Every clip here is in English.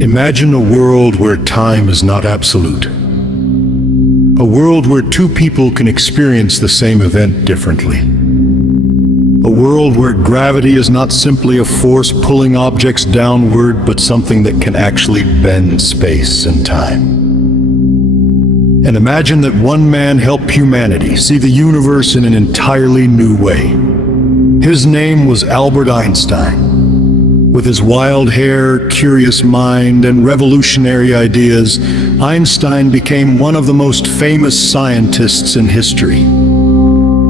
Imagine a world where time is not absolute. A world where two people can experience the same event differently. A world where gravity is not simply a force pulling objects downward, but something that can actually bend space and time. And imagine that one man helped humanity see the universe in an entirely new way. His name was Albert Einstein. With his wild hair, curious mind, and revolutionary ideas, Einstein became one of the most famous scientists in history.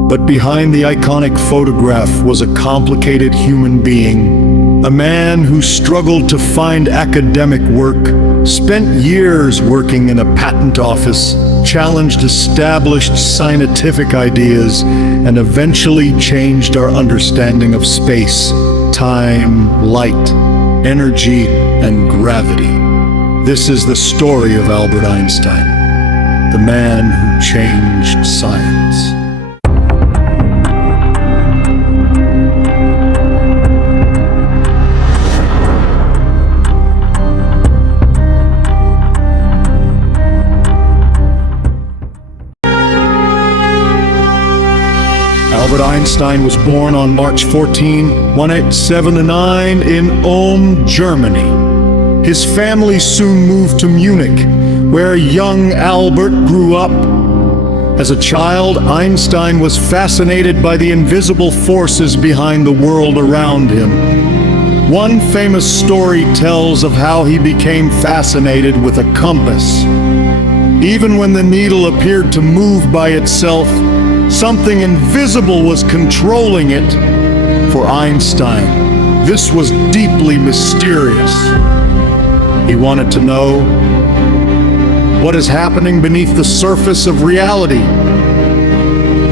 But behind the iconic photograph was a complicated human being, a man who struggled to find academic work, spent years working in a patent office, challenged established scientific ideas, and eventually changed our understanding of space, time, light, energy, and gravity. This is the story of Albert Einstein, the man who changed science. Albert Einstein was born on March 14, 1879 in Ulm, Germany. His family soon moved to Munich, where young Albert grew up. As a child, Einstein was fascinated by the invisible forces behind the world around him. One famous story tells of how he became fascinated with a compass. Even when the needle appeared to move by itself, something invisible was controlling it. For Einstein, this was deeply mysterious. He wanted to know what is happening beneath the surface of reality.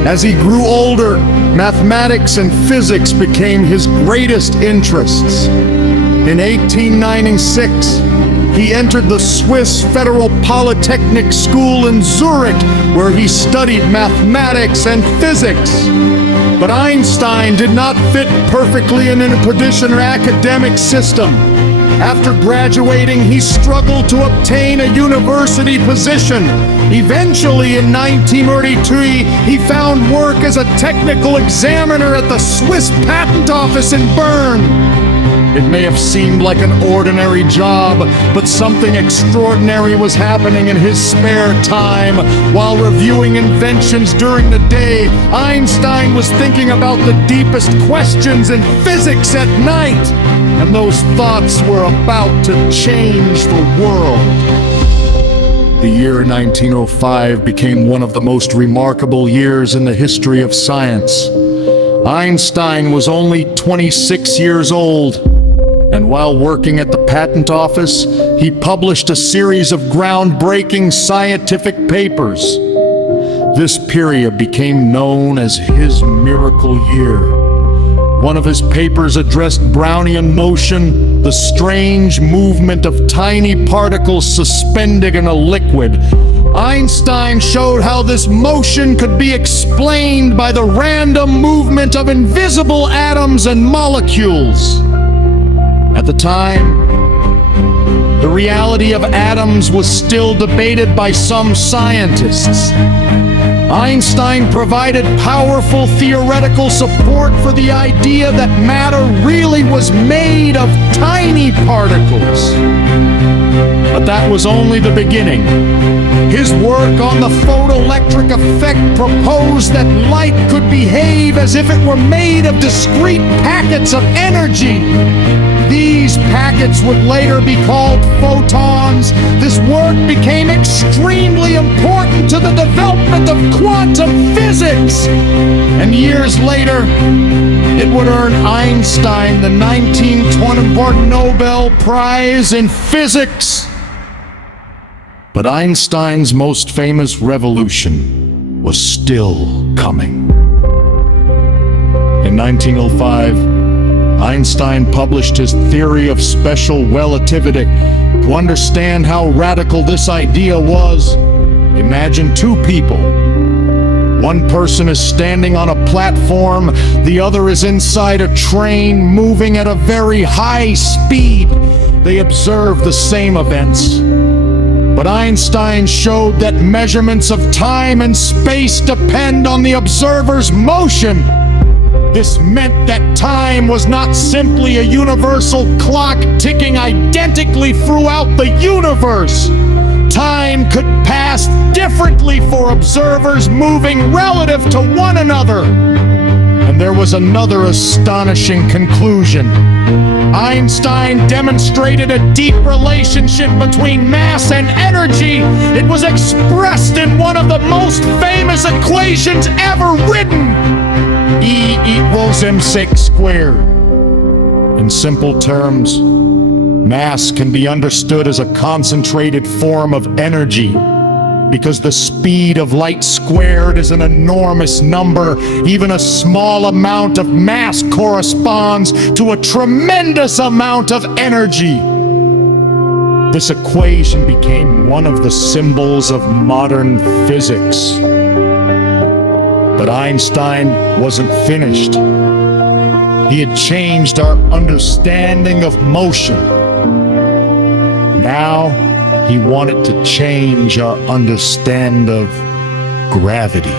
As he grew older, mathematics and physics became his greatest interests. In 1896, he entered the Swiss Federal Polytechnic School in Zurich, where he studied mathematics and physics. But Einstein did not fit perfectly in a traditional academic system. After graduating, he struggled to obtain a university position. Eventually, in 1933, he found work as a technical examiner at the Swiss Patent Office in Bern. It may have seemed like an ordinary job, but something extraordinary was happening in his spare time. While reviewing inventions during the day, Einstein was thinking about the deepest questions in physics at night, and those thoughts were about to change the world. The year 1905 became one of the most remarkable years in the history of science. Einstein was only 26 years old. And while working at the patent office, he published a series of groundbreaking scientific papers. This period became known as his miracle year. One of his papers addressed Brownian motion, the strange movement of tiny particles suspended in a liquid. Einstein showed how this motion could be explained by the random movement of invisible atoms and molecules. At the time, the reality of atoms was still debated by some scientists. Einstein provided powerful theoretical support for the idea that matter really was made of tiny particles. But that was only the beginning. His work on the photoelectric effect proposed that light could behave as if it were made of discrete packets of energy. These packets would later be called photons. This work became extremely important to the development of quantum physics. And years later, it would earn Einstein the 1924 Nobel Prize in Physics. But Einstein's most famous revolution was still coming. In 1905, Einstein published his theory of special relativity. To understand how radical this idea was, imagine two people. One person is standing on a platform, the other is inside a train moving at a very high speed. They observe the same events. But Einstein showed that measurements of time and space depend on the observer's motion. This meant that time was not simply a universal clock ticking identically throughout the universe. Time could pass differently for observers moving relative to one another. And there was another astonishing conclusion. Einstein demonstrated a deep relationship between mass and energy. It was expressed in one of the most famous equations ever written. E equals mc squared. In simple terms, mass can be understood as a concentrated form of energy, because the speed of light squared is an enormous number. Even a small amount of mass corresponds to a tremendous amount of energy. This equation became one of the symbols of modern physics. But Einstein wasn't finished. He had changed our understanding of motion. Now, he wanted to change our understanding of gravity.